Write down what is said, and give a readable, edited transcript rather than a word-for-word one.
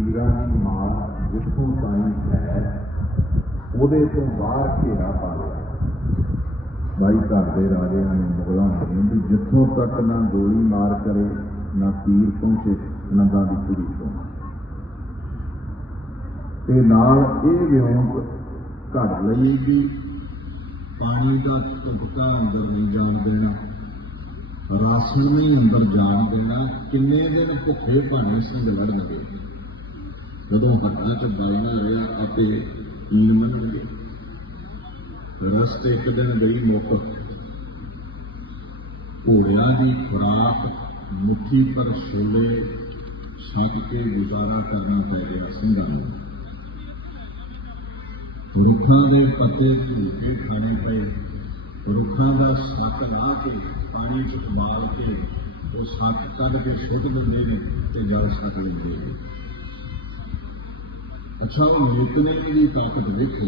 तीरां दी मार जिथों ताईं है ਉਹਦੇ ਤੋਂ ਬਾਹਰ ਘੇਰਾ ਪਾ ਲਿਆ। ਬਾਈ ਘਰ ਦੇ ਰਾਜਿਆਂ ਨੇ ਮੁਗਲਾਂ ਨੇ ਵੀ ਜਿੱਥੋਂ ਤੱਕ ਨਾ ਗੋਲੀ ਮਾਰ ਕਰੇ, ਨਾ ਤੀਰ ਪਹੁੰਚੇ, ਨੰਦਾਂ ਦੀ ਕੁੜੀ ਤੋਂ, ਤੇ ਨਾਲ ਇਹ ਵਿਉਂਤ ਘੜ ਲਈ ਵੀ ਪਾਣੀ ਦਾ ਤੁਪਕਾ ਅੰਦਰ ਨਹੀਂ ਜਾਣ ਦੇਣਾ, ਰਾਸ਼ਨ ਨਹੀਂ ਅੰਦਰ ਜਾਣ ਦੇਣਾ। ਕਿੰਨੇ ਦਿਨ ਭੁੱਖੇ ਭਾਣੇ ਸਿੰਘ ਲੜਨਗੇ, ਜਦੋਂ ਹੱਥਾਂ 'ਚ ਬਲ ਨਾ ਰਿਹਾ ਅਤੇ ਈਨ ਮੰਨਣਗੇ। ਰਸਤੇ ਇੱਕ ਦਿਨ ਗਈ ਮੁੱਕ, ਘੋੜਿਆਂ ਦੀ ਖੁਰਾਕ ਮੁੱਠੀ ਪਰ ਛੋਲੇ ਛਕ ਕੇ ਗੁਜ਼ਾਰਾ ਕਰਨਾ ਪੈ ਗਿਆ ਸਿੰਘਾਂ ਨੂੰ। ਰੁੱਖਾਂ ਦੇ ਪੱਤੇ ਝੂਕੇ ਖਾਣੇ ਪਏ, ਰੁੱਖਾਂ ਦਾ ਸੱਕ ਲਾ ਕੇ ਪਾਣੀ 'ਚ ਉਬਾਲ ਕੇ ਉਹ ਸੱਕ ਕੱਢ ਕੇ ਸੁੱਟ ਦਿੰਦੇ ਨੇ ਤੇ ਜਲ ਛਕ ਲੈਂਦੇ ਨੇ। ਅੱਛਾ, ਉਹ ਨੇਤਨੇ ਦੀ ਤਾਕਤ ਵੇਖੋ।